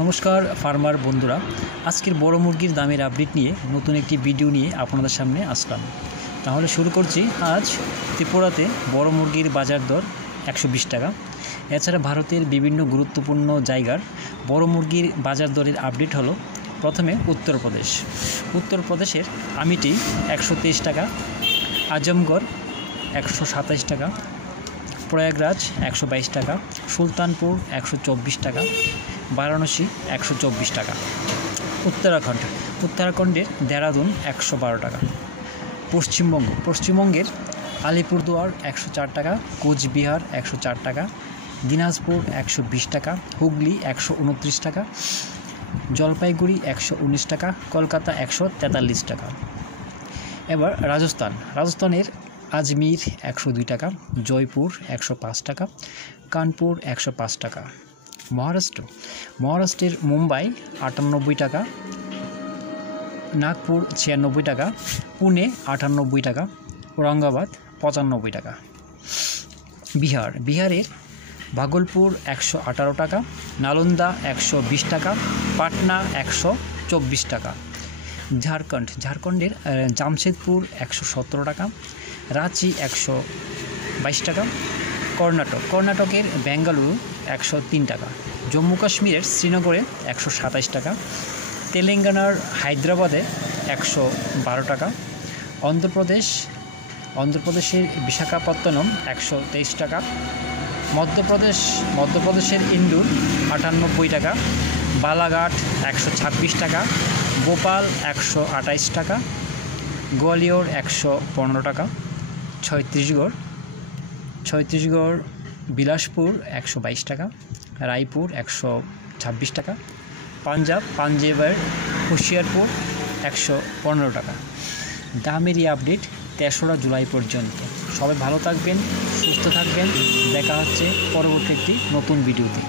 নমস্কার ফার্মার বন্ধুরা, আজকের বড় মুরগির দামের আপডেট নিয়ে নতুন একটি ভিডিও নিয়ে আপনাদের সামনে আসলাম। তাহলে শুরু করছি। আজ ত্রিপুরাতে বড় মুরগির বাজার দর 120 টাকা। এছাড়া ভারতের বিভিন্ন গুরুত্বপূর্ণ জায়গার বড় মুরগির বাজার দরের আপডেট হলো। প্রথমে উত্তরপ্রদেশের আমিটি 123 টাকা, আজমগড় 127 টাকা, প্রয়াগরাজ 122 টাকা, সুলতানপুর 124 টাকা, বারাণসী 124 টাকা। উত্তরাখণ্ডের দেরাদুন 112 টাকা। পশ্চিমবঙ্গের আলিপুরদুয়ার 104 টাকা, কোচবিহার 104 টাকা, দিনাজপুর 120 টাকা, হুগলি 129 টাকা, জলপাইগুড়ি 119 টাকা, কলকাতা 143 টাকা। এবার রাজস্থানের আজমির 102 টাকা, জয়পুর 105 টাকা, কানপুর 105 টাকা। মহারাষ্ট্রের মুম্বাই 98 টাকা, নাগপুর 96 টাকা, পুনে 98 টাকা, ঔরঙ্গাবাদ 95 টাকা। বিহারের ভাগলপুর 118 টাকা, নালন্দা 120 টাকা, পাটনা 124 টাকা। ঝাড়খণ্ডের জামশেদপুর 117 টাকা, রাঁচি 122 টাকা। কর্ণাটকের বেঙ্গালুরু 103 টাকা, জম্মু কাশ্মীরের শ্রীনগরে 127 টাকা, তেলেঙ্গানার হায়দ্রাবাদে 112 টাকা, অন্ধ্রপ্রদেশের বিশাখাপত্তনম 123 টাকা, মধ্যপ্রদেশের ইন্দোর 98 টাকা, বালাঘাট 126 টাকা, ভোপাল 128 টাকা, গোয়ালিয়র 115 টাকা, ছত্তিশগড় বিলাসপুর 122 টাকা, রায়পুর 126 টাকা, পাঞ্জাবের হুশিয়ারপুর 115 টাকা। দামের এই আপডেট 3রা জুলাই পর্যন্ত। সবাই ভালো থাকবেন, সুস্থ থাকবেন। দেখা হচ্ছে পরবর্তী একটি নতুন ভিডিওতে।